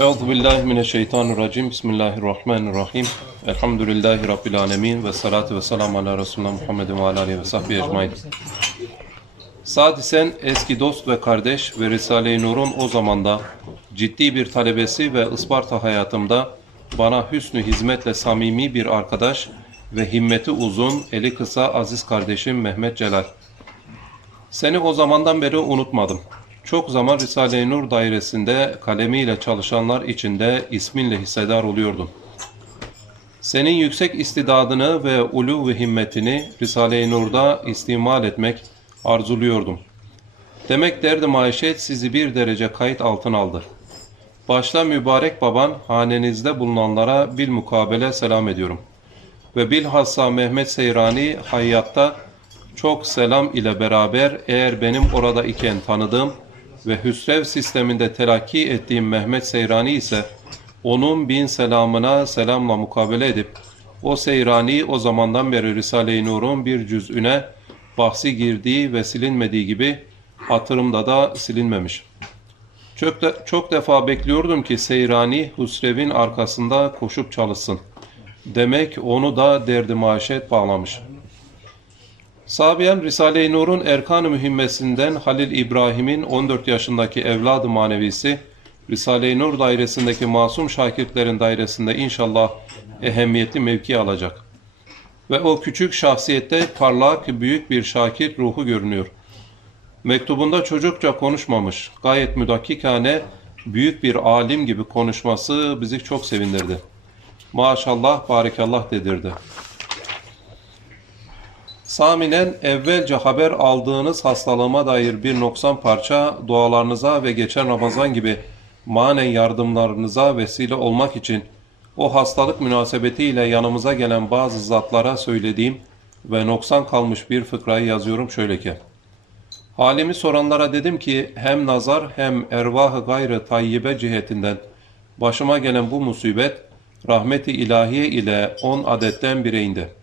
Euzu billahi mineşşeytanirracim. Bismillahirrahmanirrahim. Elhamdülillahi rabbil alamin ve salatu ve selam ala Resulullah Muhammedin ve ala alihi ve sahbihi ecmaîn. Sadisen eski dost ve kardeş ve Risale-i Nur'un o zamanda ciddi bir talebesi ve Isparta hayatımda bana hüsnü hizmetle samimi bir arkadaş ve himmeti uzun, eli kısa aziz kardeşim Mehmet Celal. Seni o zamandan beri unutmadım. Çok zaman Risale-i Nur dairesinde kalemiyle çalışanlar içinde isminle hissedar oluyordum. Senin yüksek istidadını ve ulu ve himmetini Risale-i Nur'da istimal etmek arzuluyordum. Demek derdi maişet sizi bir derece kayıt altına aldı. Başta mübarek baban hanenizde bulunanlara bil mukabele selam ediyorum. Ve bilhassa Mehmet Seyrani hayatta çok selam ile beraber eğer benim orada iken tanıdığım ve Hüsrev sisteminde telakki ettiğim Mehmet Seyrani ise onun bin selamına selamla mukabele edip o Seyrani o zamandan beri Risale-i Nur'un bir cüz'üne bahsi girdiği ve silinmediği gibi hatırımda da silinmemiş. Çok, de, çok defa bekliyordum ki Seyrani Hüsrev'in arkasında koşup çalışsın. Demek onu da derdi maişet bağlamış. Sabiyen Risale-i Nur'un erkan-ı mühimmesinden Halil İbrahim'in 14 yaşındaki evladı manevisi, Risale-i Nur dairesindeki masum şakirtlerin dairesinde inşallah ehemmiyetli mevki alacak. Ve o küçük şahsiyette parlak, büyük bir şakir ruhu görünüyor. Mektubunda çocukça konuşmamış, gayet müdakikane, büyük bir alim gibi konuşması bizi çok sevindirdi. Maşallah, barikallah dedirdi. Saminen evvelce haber aldığınız hastalığıma dair bir noksan parça dualarınıza ve geçen Ramazan gibi manen yardımlarınıza vesile olmak için o hastalık münasebetiyle yanımıza gelen bazı zatlara söylediğim ve noksan kalmış bir fıkrayı yazıyorum şöyle ki. Halimi soranlara dedim ki hem nazar hem ervah-ı gayrı tayyibe cihetinden başıma gelen bu musibet rahmeti ilahiye ile on adetten bire indi.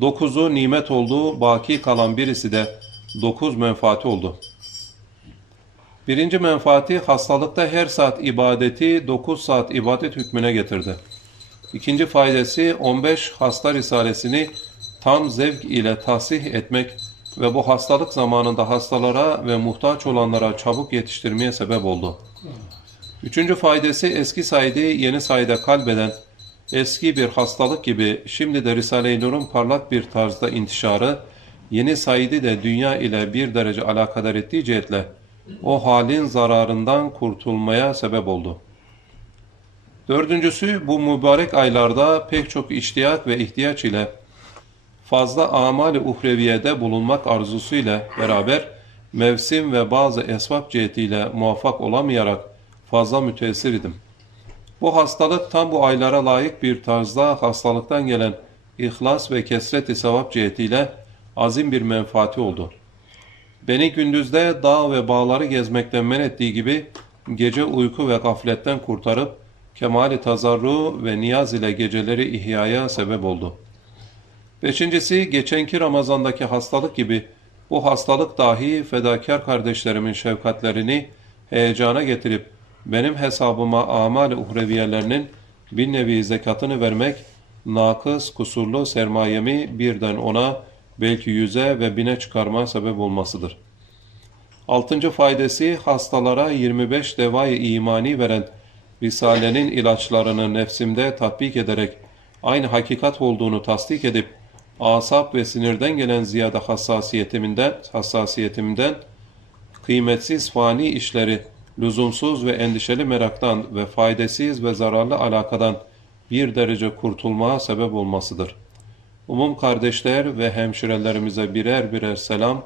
Dokuzu nimet oldu, baki kalan birisi de dokuz menfaati oldu. Birinci menfaati hastalıkta her saat ibadeti dokuz saat ibadet hükmüne getirdi. İkinci faydası 15 hasta risalesini tam zevk ile tahsih etmek ve bu hastalık zamanında hastalara ve muhtaç olanlara çabuk yetiştirmeye sebep oldu. Üçüncü faydası eski saydı yeni sayıda kalbeden eski bir hastalık gibi şimdi de Risale-i Nur'un parlak bir tarzda intişarı yeni saydı de dünya ile bir derece alakadar ettiği cihetle o halin zararından kurtulmaya sebep oldu. Dördüncüsü bu mübarek aylarda pek çok iştiyak ve ihtiyaç ile fazla amali uhreviyede bulunmak arzusuyla beraber mevsim ve bazı esbab cihetiyle muvaffak olamayarak fazla müteessir idim. Bu hastalık tam bu aylara layık bir tarzda hastalıktan gelen ihlas ve kesret-i sevap cihetiyle azim bir menfaati oldu. Beni gündüzde dağ ve bağları gezmekten men ettiği gibi gece uyku ve gafletten kurtarıp kemali tazarru ve niyaz ile geceleri ihyaya sebep oldu. Beşincisi geçenki Ramazan'daki hastalık gibi bu hastalık dahi fedakar kardeşlerimin şefkatlerini heyecana getirip benim hesabıma amali uhreviyelerinin bir nevi zekatını vermek, nakıs, kusurlu sermayemi birden ona, belki yüze ve bine çıkarma sebep olmasıdır. Altıncı faydası hastalara 25 devayı imani veren Risale'nin ilaçlarını nefsimde tatbik ederek aynı hakikat olduğunu tasdik edip asap ve sinirden gelen ziyade hassasiyetimden, hassasiyetimden kıymetsiz fani işleri lüzumsuz ve endişeli meraktan ve faydasız ve zararlı alakadan bir derece kurtulmaya sebep olmasıdır. Umum kardeşler ve hemşirelerimize birer birer selam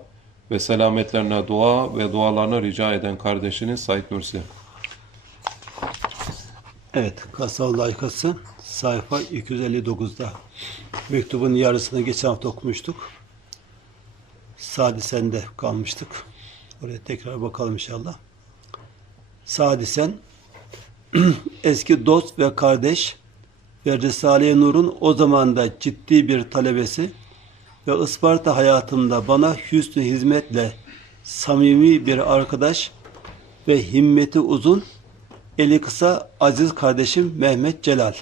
ve selametlerine dua ve dualarını rica eden kardeşiniz Said Nursi. Evet, Kasal layıkası sayfa 259'da. Mektubun yarısını geçen hafta okumuştuk. Sadisen kalmıştık. Oraya tekrar bakalım inşallah. Sadisen eski dost ve kardeş ve Risale-i Nur'un o zaman da ciddi bir talebesi ve Isparta hayatımda bana hüsnü hizmetle samimi bir arkadaş ve himmeti uzun, eli kısa aziz kardeşim Mehmet Celal.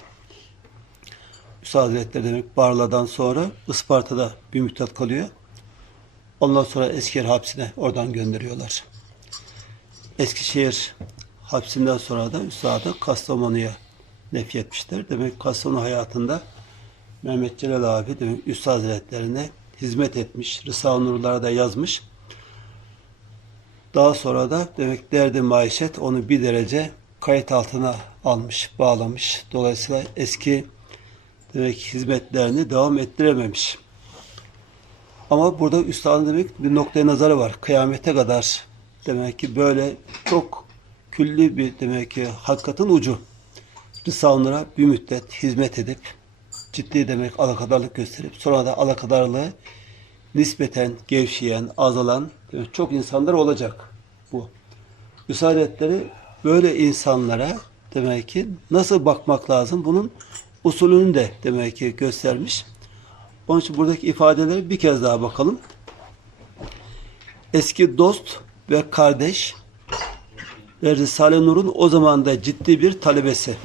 Üstad Hazretleri demek Barla'dan sonra Isparta'da bir müddet kalıyor. Ondan sonra Eskişehir hapsine oradan gönderiyorlar. Eskişehir hapsinden sonra da Üstad'ı Kastamonu'ya nefyetmişler. Demek Kastamonu hayatında Mehmet Celal abi demek Üstad Hazretlerine hizmet etmiş. Risale-i Nurlar'a da yazmış. Daha sonra da demek derdi maişet onu bir derece kayıt altına almış, bağlamış. Dolayısıyla eski demek hizmetlerini devam ettirememiş. Ama burada üstadın demek bir noktaya nazarı var. Kıyamete kadar demek ki böyle çok külli bir demek ki hakikatin ucu. Risale-i bir müddet hizmet edip ciddi demek alakadarlık gösterip sonra da alakadarlığı nispeten gevşeyen, azalan demek çok insanlar olacak bu. Müsaadenetleri böyle insanlara demek ki nasıl bakmak lazım bunun usulünü de demek ki göstermiş. Onun için buradaki ifadeleri bir kez daha bakalım. Eski dost ve kardeş ve Risale-i Nur'un o zaman da ciddi bir talebesi.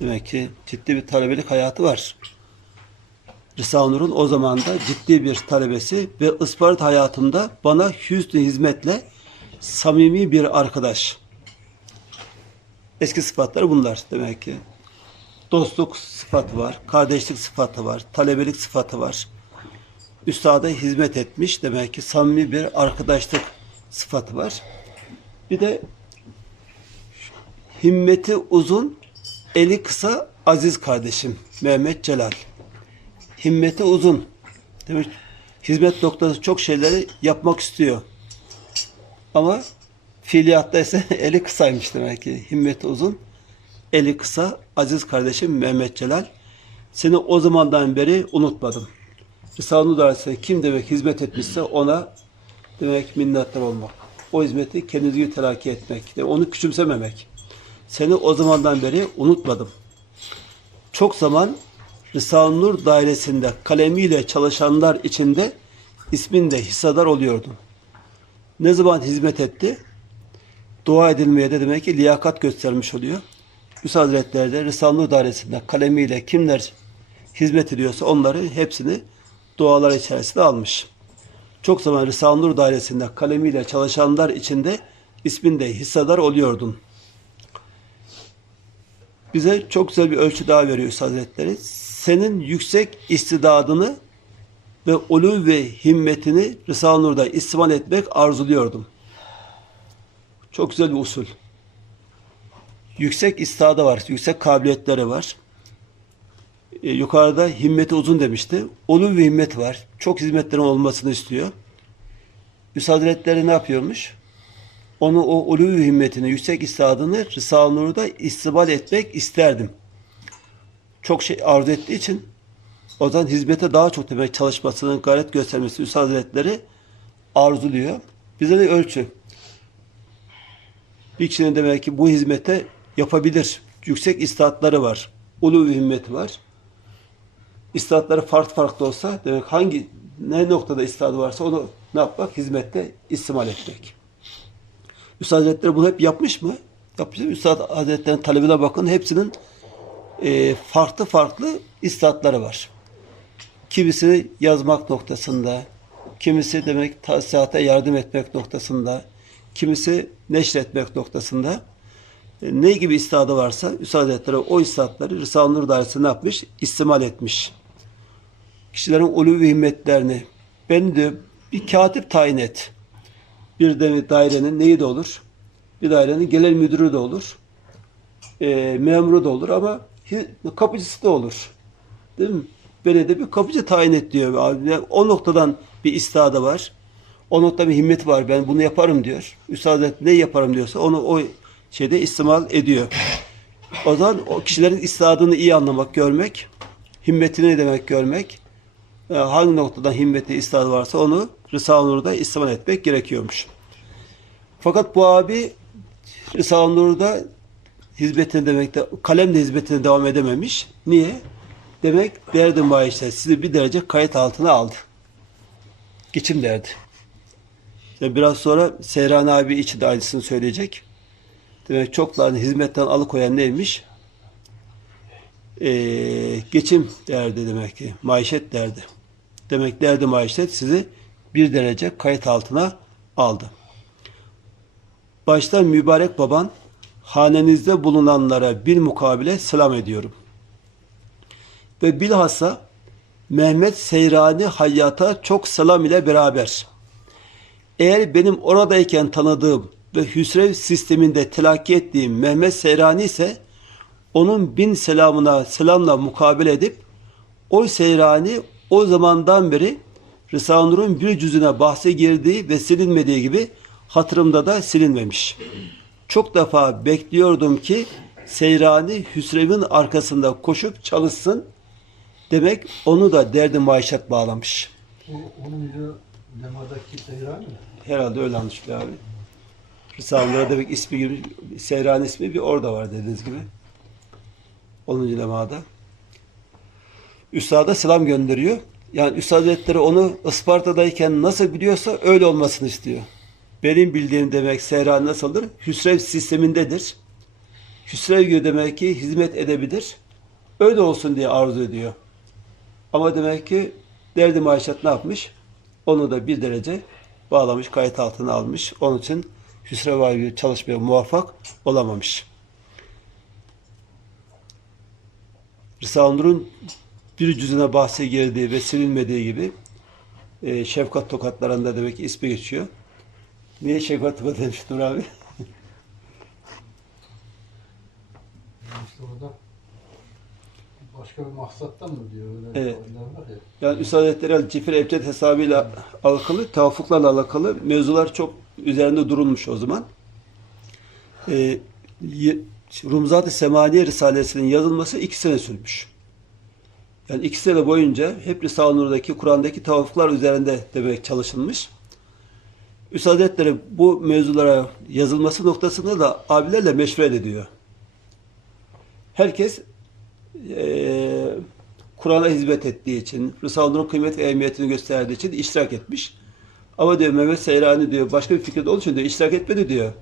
Demek ki ciddi bir talebelik hayatı var. Risale-i Nur'un o zaman da ciddi bir talebesi ve Isparta hayatımda bana hüsnü hizmetle samimi bir arkadaş. Eski sıfatları bunlar demek ki. Dostluk sıfatı var, kardeşlik sıfatı var, talebelik sıfatı var. Üstada hizmet etmiş demek ki samimi bir arkadaşlık sıfatı var. Bir de himmeti uzun, eli kısa aziz kardeşim Mehmet Celal. Himmeti uzun. Demek hizmet noktası çok şeyleri yapmak istiyor. Ama fiiliyatta ise eli kısaymış demek ki. Himmeti uzun, eli kısa aziz kardeşim Mehmet Celal. Seni o zamandan beri unutmadım. Risale-i Nur kim demek hizmet etmişse ona demek minnettar olmak. O hizmeti kendinizi telakki etmek. Onu küçümsememek. Seni o zamandan beri unutmadım. Çok zaman Risale-i Nur dairesinde kalemiyle çalışanlar içinde isminde hissedar oluyordum. Ne zaman hizmet etti? Dua edilmeye de demek ki liyakat göstermiş oluyor. Üstad Hazretleri de Risale-i Nur dairesinde kalemiyle kimler hizmet ediyorsa onları hepsini dualar içerisinde almış. Çok zaman Risale-i Nur dairesinde kalemiyle çalışanlar içinde isminde hissedar oluyordun. Bize çok güzel bir ölçü daha veriyor Üstad Hazretleri. Senin yüksek istidadını ve ulu ve himmetini Risale-i Nur'da istimal etmek arzuluyordum. Çok güzel bir usul. Yüksek istidadı var, yüksek kabiliyetleri var. E, yukarıda himmeti uzun demişti. Ulu ve himmet var. Çok hizmetlerin olmasını istiyor. Üstad Hazretleri ne yapıyormuş? Onu o ve himmetini, yüksek istidadını Risale-i Nur'da istibal etmek isterdim. Çok şey arzu ettiği için o zaman hizmete daha çok demek çalışmasının gayret göstermesi Üstad Hazretleri arzuluyor. Bize de ölçü. Bir kişinin demek ki bu hizmete yapabilir. Yüksek istatları var. Ulu bir himmeti var. İstatları farklı farklı olsa demek hangi ne noktada istadı varsa onu ne yapmak? Hizmette istimal etmek. Üstad Hazretleri bunu hep yapmış mı? Yapmış. Üstad Hazretleri'nin talebine bakın. Hepsinin e, farklı farklı istatları var. Kimisi yazmak noktasında, kimisi demek tahsisata yardım etmek noktasında, kimisi neşretmek noktasında. E, ne gibi istadı varsa Üstad Hazretleri o istatları Risale-i Nur Dairesi ne yapmış? İstimal etmiş. Kişilerin ulvi himmetlerini ben de bir katip tayin et. Bir de dairenin neyi de olur? Bir dairenin genel müdürü de olur. E, memuru da olur ama kapıcısı da olur. Değil mi? Belediye bir kapıcı tayin et diyor. Abi. O noktadan bir istihadı var. O noktada bir himmet var. Ben bunu yaparım diyor. Üstad ne yaparım diyorsa onu o şeyde istimal ediyor. O zaman o kişilerin istihadını iyi anlamak, görmek, himmetini ne demek görmek, e, hangi noktadan himmeti, istihadı varsa onu Risale-i Nur'da istimal etmek gerekiyormuş. Fakat bu abi Risale-i Nur'da hizmetine demekte kalemle hizmetine devam edememiş. Niye? Demek derdi maaşlar sizi bir derece kayıt altına aldı. Geçim derdi. İşte biraz sonra Seyran abi için de aynısını söyleyecek. Demek çoklarını hizmetten alıkoyan neymiş? Ee, geçim derdi demek ki. Maişet derdi. Demek derdi maişet sizi bir derece kayıt altına aldı. Başta mübarek baban hanenizde bulunanlara bir mukabele selam ediyorum. Ve bilhassa Mehmet Seyrani Hayyat'a çok selam ile beraber. Eğer benim oradayken tanıdığım ve Hüsrev sisteminde telakki ettiğim Mehmet Seyrani ise onun bin selamına selamla mukabele edip o Seyrani o zamandan beri Risale-i Nur'un bir cüzüne bahse girdiği ve silinmediği gibi hatırımda da silinmemiş. Çok defa bekliyordum ki Seyrani Hüsrev'in arkasında koşup çalışsın demek onu da derdi maişet bağlamış. O 10. lemadaki seyran mı? Herhalde öyle anlaşılıyor abi. Risale-i Nur'a demek ismi gibi, Seyrani ismi bir orada var dediğiniz gibi. 10. lemada. Üstad'a selam gönderiyor. Yani Üstad Hazretleri onu Isparta'dayken nasıl biliyorsa öyle olmasını istiyor. Benim bildiğim demek Seyrani nasıldır? Hüsrev sistemindedir. Hüsrev gibi demek ki hizmet edebilir. Öyle olsun diye arzu ediyor. Ama demek ki derdi maişet ne yapmış? Onu da bir derece bağlamış, kayıt altına almış. Onun için Hüsrev abi çalışmaya muvaffak olamamış. Risale-i Nur'un bir cüzüne bahse girdiği ve silinmediği gibi e, şefkat tokatlarında demek ki ismi geçiyor. Niye şefkat tokat demiş Nur abi? İşte orada başka bir maksattan mı diyor? Öyle Evet. var ya. Yani Üstad Hazretleri Cifir Ebced hesabıyla alakalı, tevafuklarla alakalı mevzular çok üzerinde durulmuş o zaman. Ee, Rumzat-ı Semaniye Risalesi'nin yazılması iki sene sürmüş. Yani iki sene boyunca hep Risale-i Nur'daki, Kur'an'daki tevafuklar üzerinde demek çalışılmış. Üstad bu mevzulara yazılması noktasında da abilerle meşveret ediyor. Herkes eee Kur'an'a hizmet ettiği için, Risale-i kıymet ve ehemmiyetini gösterdiği için iştirak etmiş. Ama diyor Mehmet Seyrani diyor başka bir fikirde olduğu için diyor iştirak etmedi diyor.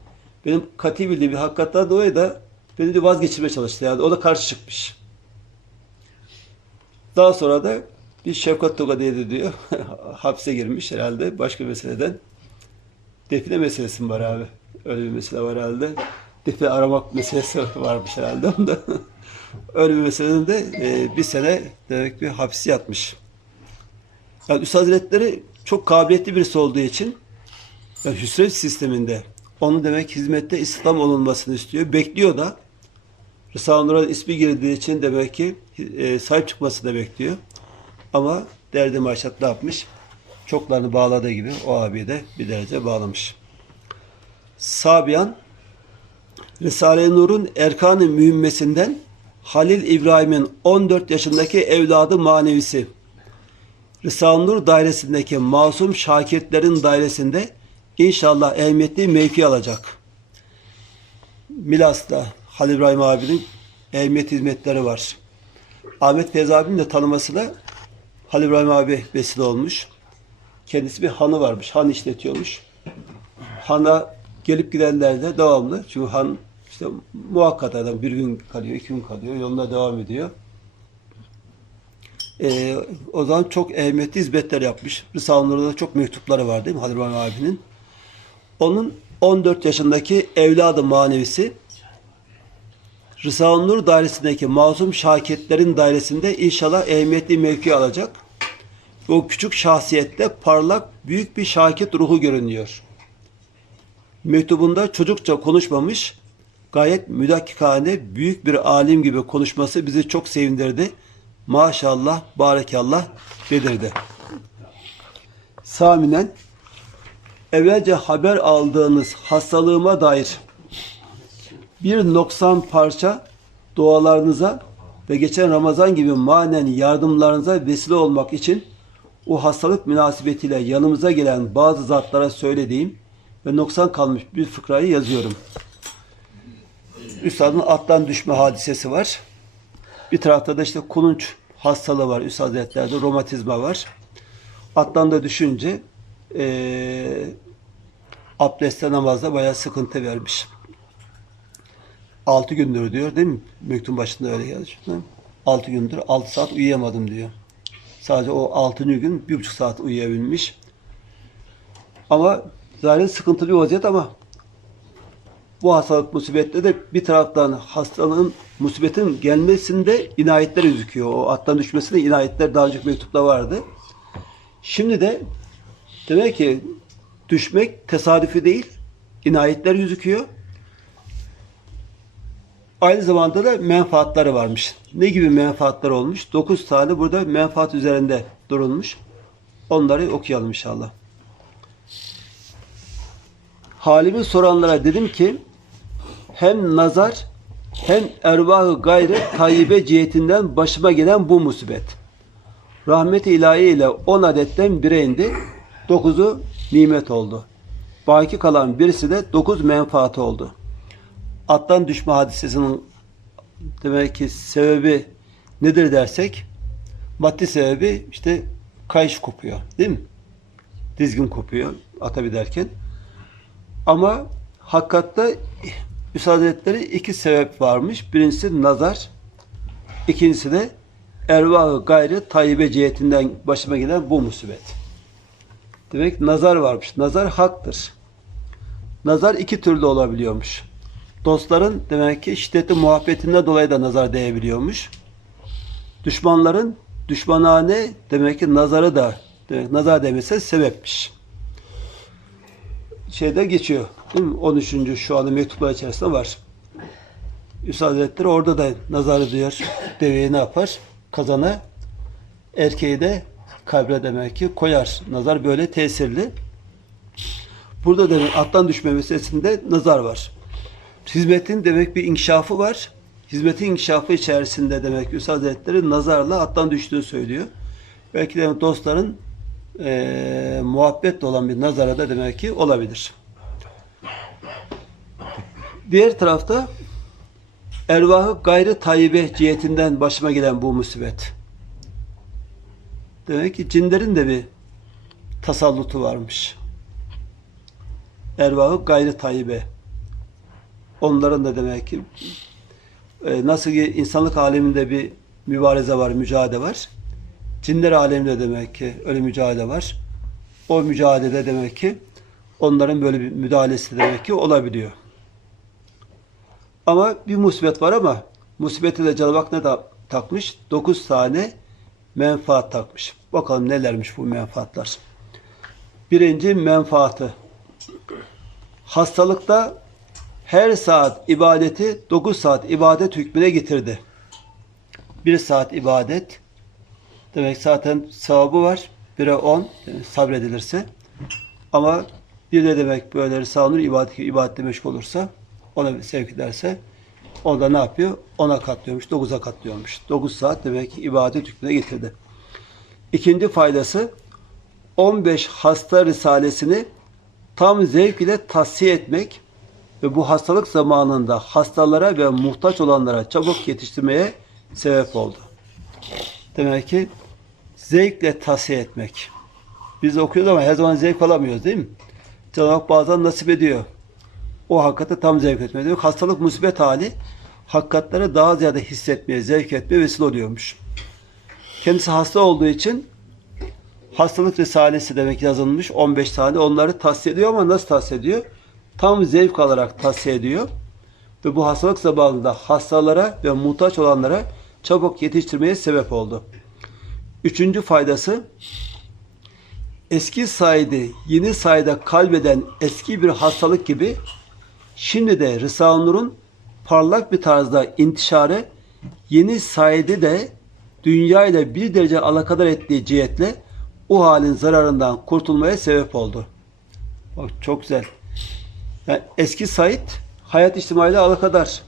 Benim kati bildiğim bir hakikatten dolayı da beni de vazgeçirmeye çalıştı yani. O da karşı çıkmış. Daha sonra da bir Şefkat Togadiye'de diyor hapse girmiş herhalde başka meseleden. Define meselesi var abi? Öyle bir mesele var herhalde. Define aramak meselesi varmış herhalde onda. Öyle bir meseleden de e, bir sene demek bir hapis yatmış. Yani Üstad Hazretleri çok kabiliyetli birisi olduğu için yani Hüsrev sisteminde onun demek hizmette İslam olunmasını istiyor. Bekliyor da Risale-i Nur'a ismi girdiği için demek ki e, sahip çıkmasını da bekliyor. Ama derdi maşat ne yapmış? Çoklarını bağladığı gibi o abi de bir derece bağlamış. Sabiyan Risale-i Nur'un erkan-ı mühimmesinden Halil İbrahim'in 14 yaşındaki evladı manevisi Risale-i Nur dairesindeki masum şakirtlerin dairesinde inşallah ehemmiyetli mevki alacak. Milas'ta Halil İbrahim abinin ehemmiyet hizmetleri var. Ahmet Feyzi abinin de tanımasına Halil İbrahim abi vesile olmuş. Kendisi bir hanı varmış. Han işletiyormuş. Han'a gelip gidenler de devamlı. Çünkü han işte muhakkak adam bir gün kalıyor, iki gün kalıyor. Yoluna devam ediyor. Ee, o zaman çok ehemmiyetli hizmetler yapmış. Risale-i Nur'da çok mektupları var değil mi Halil abinin? Onun 14 yaşındaki evladı manevisi Risale-i Nur dairesindeki masum şakirtlerin dairesinde inşallah ehemmiyetli mevki alacak. O küçük şahsiyette parlak büyük bir şakit ruhu görünüyor. Mektubunda çocukça konuşmamış, gayet müdakkikane büyük bir alim gibi konuşması bizi çok sevindirdi. Maşallah, barekallah dedirdi. Saminen, evvelce haber aldığınız hastalığıma dair bir noksan parça dualarınıza ve geçen Ramazan gibi manen yardımlarınıza vesile olmak için o hastalık münasebetiyle yanımıza gelen bazı zatlara söylediğim ve noksan kalmış bir fıkrayı yazıyorum. Üstadın attan düşme hadisesi var. Bir tarafta da işte kulunç hastalığı var Üstad Hazretleri'de, romatizma var. Attan da düşünce eee abdestte namazda bayağı sıkıntı vermiş. 6 gündür diyor değil mi? Mektubun başında öyle yazıyor. 6 gündür 6 saat uyuyamadım diyor. Sadece o 6. gün bir buçuk saat uyuyabilmiş. Ama zaten sıkıntılı bir vaziyet ama bu hastalık musibette de bir taraftan hastalığın musibetin gelmesinde inayetler gözüküyor. O attan düşmesinde inayetler daha önceki mektupta vardı. Şimdi de demek ki düşmek tesadüfi değil, inayetler gözüküyor. Aynı zamanda da menfaatları varmış. Ne gibi menfaatler olmuş? 9 tane burada menfaat üzerinde durulmuş. Onları okuyalım inşallah. Halimi soranlara dedim ki hem nazar hem ervah-ı gayrı tayyibe cihetinden başıma gelen bu musibet. Rahmet-i ilahi ile on adetten bire indi. Dokuzu nimet oldu. Baki kalan birisi de dokuz menfaati oldu. Attan düşme hadisesinin demek ki sebebi nedir dersek maddi sebebi işte kayış kopuyor. Değil mi? Dizgin kopuyor ata binerken. Ama hakikatta Üstad Hazretleri iki sebep varmış. Birincisi nazar. ikincisi de ervah gayrı tayyibe cihetinden başıma gelen bu musibet. Demek nazar varmış. Nazar haktır. Nazar iki türlü olabiliyormuş. Dostların demek ki şiddetli muhabbetinden dolayı da nazar değebiliyormuş. Düşmanların düşmanane demek ki nazarı da demek, nazar değmesi sebepmiş şeyde geçiyor. Değil mi? 13. şu anda mektuplar içerisinde var. Üstad Hazretleri orada da nazarı diyor. Deveyi ne yapar? Kazana erkeği de kabre demek ki koyar. Nazar böyle tesirli. Burada demek attan düşme meselesinde nazar var. Hizmetin demek bir inkişafı var. Hizmetin inkişafı içerisinde demek Üstad Hazretleri nazarla attan düştüğünü söylüyor. Belki de dostların eee muhabbetle olan bir nazara da demek ki olabilir. Diğer tarafta ervahı gayrı tayyibe cihetinden başıma gelen bu musibet. Demek ki cinlerin de bir tasallutu varmış. Ervahı gayrı tayyibe. Onların da demek ki e, nasıl ki insanlık aleminde bir mübareze var, mücadele var. Cinler aleminde demek ki öyle mücadele var. O mücadelede demek ki onların böyle bir müdahalesi demek ki olabiliyor. Ama bir musibet var ama musibeti de Cenab-ı Hak ne da takmış? Dokuz tane menfaat takmış. Bakalım nelermiş bu menfaatler. Birinci menfaatı. Hastalıkta her saat ibadeti 9 saat ibadet hükmüne getirdi. Bir saat ibadet demek zaten sevabı var. Bire 10 yani sabredilirse. Ama bir de demek böyle sağlanır ibadet, ibadetle meşgul olursa ona sevk ederse o da ne yapıyor? 10'a katlıyormuş, 9'a katlıyormuş. 9 saat demek ibadet hükmüne getirdi. İkinci faydası 15 hasta risalesini tam zevk ile tahsiye etmek ve bu hastalık zamanında hastalara ve muhtaç olanlara çabuk yetiştirmeye sebep oldu. Demek ki zevkle tahsiye etmek. Biz okuyoruz ama her zaman zevk alamıyoruz değil mi? Cenab-ı Hak bazen nasip ediyor. O hakikate tam zevk etmeye diyor. Hastalık musibet hali hakikatleri daha ziyade hissetmeye, zevk etmeye vesile oluyormuş. Kendisi hasta olduğu için hastalık risalesi demek yazılmış 15 tane. Onları tahsiye ediyor ama nasıl tahsiye ediyor? Tam zevk alarak tahsiye ediyor. Ve bu hastalık zamanında hastalara ve muhtaç olanlara çabuk yetiştirmeye sebep oldu. Üçüncü faydası eski sayede yeni sayede kalbeden eski bir hastalık gibi şimdi de Risale-i Nur'un parlak bir tarzda intişarı yeni sayede de dünya ile bir derece alakadar ettiği cihetle o halin zararından kurtulmaya sebep oldu. Bak çok güzel. Yani eski Said hayat içtimaiyle alakadar.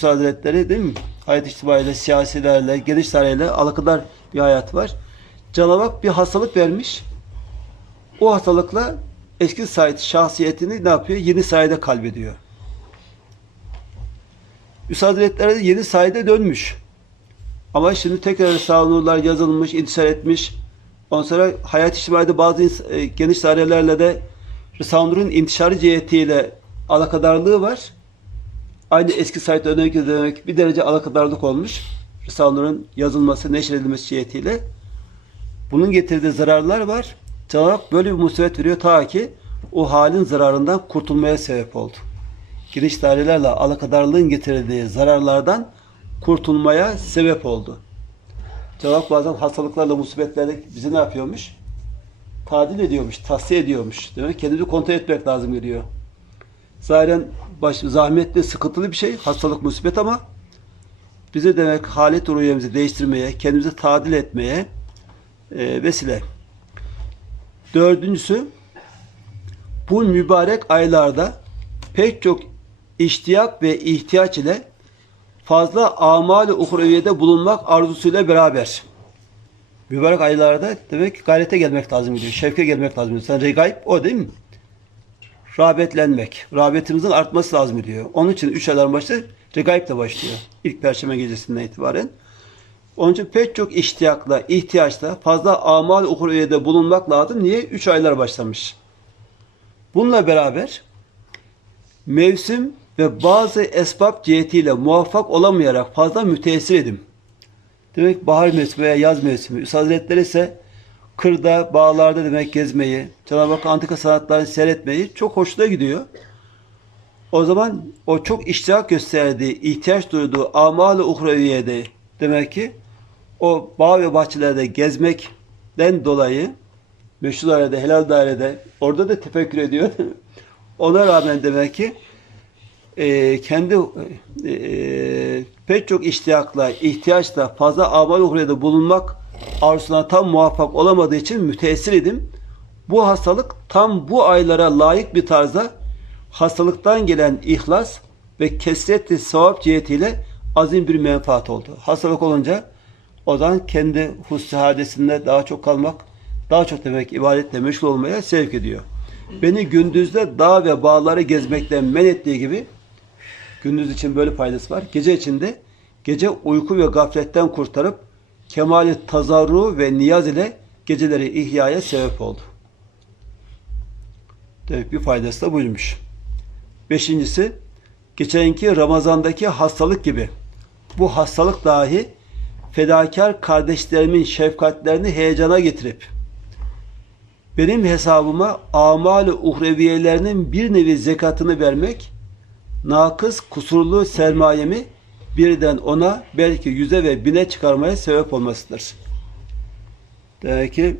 Hazretleri değil mi? Hayat içtimaiyle, siyasilerle, geniş tarihiyle alakadar bir hayat var. Cenab-ı bir hastalık vermiş. O hastalıkla eski Said şahsiyetini ne yapıyor? Yeni Said'e kalbediyor. Hazretleri de yeni Said'e dönmüş. Ama şimdi tekrar Nurlar yazılmış, intişar etmiş. Ondan sonra hayat içtimaide bazı e, geniş dairelerle de Risale-i Nur'un intişarı cihetiyle alakadarlığı var. Aynı eski sayıda örnek demek bir derece alakadarlık olmuş. Risale-i yazılması, neşredilmesi cihetiyle. Bunun getirdiği zararlar var. Cenab-ı Hak böyle bir musibet veriyor ta ki o halin zararından kurtulmaya sebep oldu. Giriş dairelerle alakadarlığın getirdiği zararlardan kurtulmaya sebep oldu. Cenab-ı Hak bazen hastalıklarla, musibetlerle bizi ne yapıyormuş? Tadil ediyormuş, tahsiye ediyormuş. Demek kendimizi kontrol etmek lazım geliyor. Zahiren baş, zahmetli, sıkıntılı bir şey, hastalık, musibet ama bize demek halet rüyemizi değiştirmeye, kendimizi tadil etmeye e, vesile. Dördüncüsü, bu mübarek aylarda pek çok iştiyak ve ihtiyaç ile fazla amal-i uhreviyede bulunmak arzusuyla beraber mübarek aylarda demek ki gayrete gelmek lazım diyor. Şevke gelmek lazım diyor. Sen regaib o değil mi? Rağbetlenmek. Rağbetimizin artması lazım diyor. Onun için üç ayların başı regaib de başlıyor. İlk perşembe gecesinden itibaren. Onun için pek çok iştiyakla, ihtiyaçla fazla amal uhreviyede bulunmak lazım. Niye? Üç aylar başlamış. Bununla beraber mevsim ve bazı esbab cihetiyle muvaffak olamayarak fazla müteessir edim. Demek bahar mevsimi veya yaz mevsimi. Üstad Hazretleri ise kırda, bağlarda demek gezmeyi, Cenab-ı Hak antika sanatlarını seyretmeyi çok hoşuna gidiyor. O zaman o çok iştirak gösterdiği, ihtiyaç duyduğu amal-ı uhreviyede demek ki o bağ ve bahçelerde gezmekten dolayı meşhur dairede, helal dairede orada da tefekkür ediyor. Ona rağmen demek ki e, kendi e, pek çok iştiyakla, ihtiyaçla fazla amal uhrede bulunmak arzusuna tam muvaffak olamadığı için müteessir idim. Bu hastalık tam bu aylara layık bir tarzda hastalıktan gelen ihlas ve kesretli sevap cihetiyle azim bir menfaat oldu. Hastalık olunca o zaman kendi husn hadesinde daha çok kalmak, daha çok demek ibadetle meşgul olmaya sevk ediyor. Beni gündüzde dağ ve bağları gezmekten men ettiği gibi gündüz için böyle faydası var. Gece içinde gece uyku ve gafletten kurtarıp kemali tazarru ve niyaz ile geceleri ihyaya sebep oldu. Demek bir faydası da buymuş. Beşincisi, geçenki Ramazan'daki hastalık gibi bu hastalık dahi fedakar kardeşlerimin şefkatlerini heyecana getirip benim hesabıma amal-i uhreviyelerinin bir nevi zekatını vermek, nakıs, kusurlu sermayemi birden ona belki yüze ve bine çıkarmaya sebep olmasıdır. Demek ki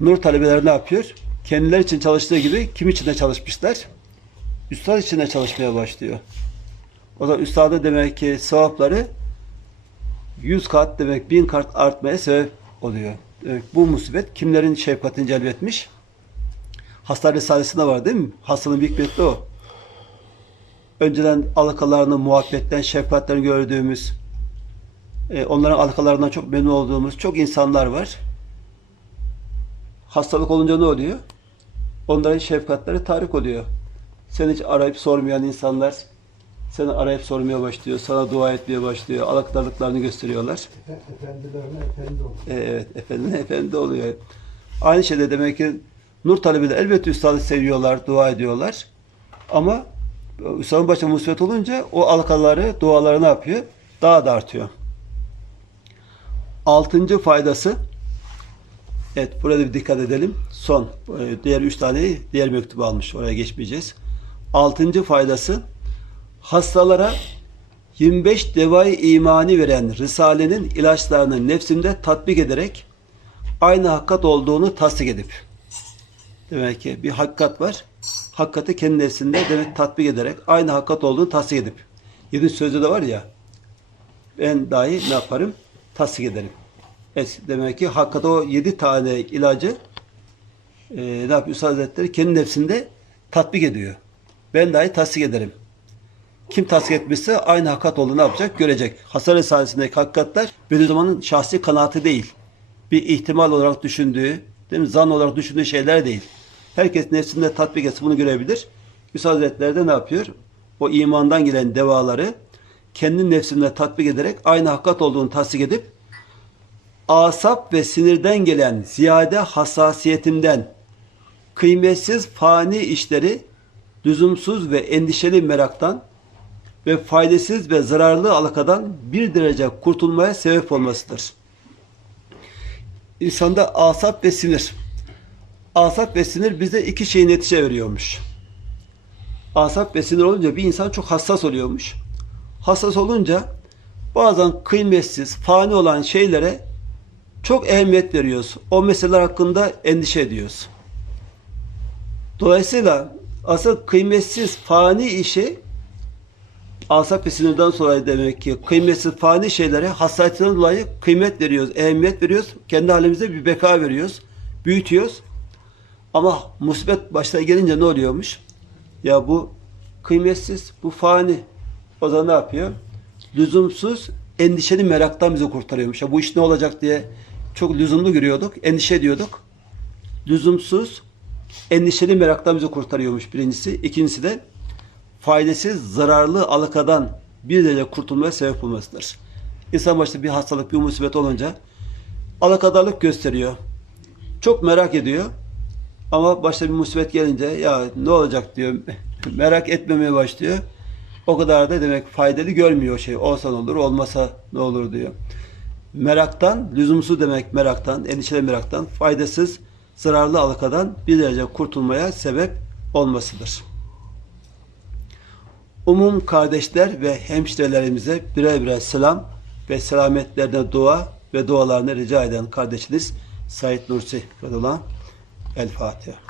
nur talebeleri ne yapıyor? Kendileri için çalıştığı gibi kim için de çalışmışlar? Üstad için de çalışmaya başlıyor. O zaman üstada demek ki sevapları yüz kat demek bin kat artmaya sebep oluyor. Demek bu musibet kimlerin şefkatini celbetmiş? Hasta Risalesi'nde var değil mi? Hastanın büyük bir o. Önceden alakalarını, muhabbetten, şefkatlerini gördüğümüz, e, onların alakalarından çok memnun olduğumuz çok insanlar var. Hastalık olunca ne oluyor? Onların şefkatleri tahrik oluyor. Seni hiç arayıp sormayan insanlar seni arayıp sormaya başlıyor, sana dua etmeye başlıyor, alakadarlıklarını gösteriyorlar. Efe- Efendilerine efendi olur. E, Evet, efendi efendi oluyor. Aynı şeyde demek ki nur talebeleri elbette üstadı seviyorlar, dua ediyorlar. Ama üstadın başına musibet olunca o alakaları, duaları ne yapıyor? Daha da artıyor. Altıncı faydası Evet, burada bir dikkat edelim. Son, e, diğer üç taneyi diğer mektubu almış. Oraya geçmeyeceğiz. Altıncı faydası hastalara 25 devayı imani veren Risale'nin ilaçlarını nefsimde tatbik ederek aynı hakikat olduğunu tasdik edip demek ki bir hakikat var. Hakikati kendi nefsinde demek tatbik ederek aynı hakikat olduğunu tasdik edip yedi sözü de var ya ben dahi ne yaparım? Tasdik ederim. Evet, demek ki hakikaten o yedi tane ilacı e, ne yapıyor Hazretleri? Kendi nefsinde tatbik ediyor. Ben dahi tasdik ederim. Kim tasdik etmişse aynı hakikat olduğunu yapacak? Görecek. Hasan Risalesi'ndeki hakikatler Bediüzzaman'ın şahsi kanaati değil. Bir ihtimal olarak düşündüğü, değil mi? Zan olarak düşündüğü şeyler değil. Herkes nefsinde tatbik etse bunu görebilir. Üstad Hazretleri de ne yapıyor? O imandan gelen devaları kendi nefsinde tatbik ederek aynı hakikat olduğunu tasdik edip asap ve sinirden gelen ziyade hassasiyetimden kıymetsiz fani işleri lüzumsuz ve endişeli meraktan ve faydasız ve zararlı alakadan bir derece kurtulmaya sebep olmasıdır. İnsanda asap ve sinir. Asap ve sinir bize iki şeyin netice veriyormuş. Asap ve sinir olunca bir insan çok hassas oluyormuş. Hassas olunca bazen kıymetsiz, fani olan şeylere çok ehemmiyet veriyoruz. O meseleler hakkında endişe ediyoruz. Dolayısıyla asıl kıymetsiz fani işi asap ve sinirden sonra demek ki kıymetsiz fani şeylere hassasiyetinden dolayı kıymet veriyoruz, ehemmiyet veriyoruz. Kendi halimize bir beka veriyoruz, büyütüyoruz. Ama musibet başta gelince ne oluyormuş? Ya bu kıymetsiz, bu fani. O zaman ne yapıyor? Lüzumsuz, endişeli meraktan bizi kurtarıyormuş. Ya bu iş ne olacak diye çok lüzumlu görüyorduk, endişe ediyorduk. Lüzumsuz, endişeli meraktan bizi kurtarıyormuş birincisi. İkincisi de faydasız, zararlı alakadan bir derece kurtulmaya sebep olmasıdır. İnsan başta bir hastalık, bir musibet olunca alakadarlık gösteriyor. Çok merak ediyor. Ama başta bir musibet gelince ya ne olacak diyor. merak etmemeye başlıyor. O kadar da demek faydalı görmüyor şey. Olsa ne olur, olmasa ne olur diyor. Meraktan, lüzumsuz demek meraktan, endişeli meraktan, faydasız, zararlı alakadan bir derece kurtulmaya sebep olmasıdır. Umum kardeşler ve hemşirelerimize birer birer selam ve selametlerine dua ve dualarını rica eden kardeşiniz Said Nursi radıyallahu. El Fatiha.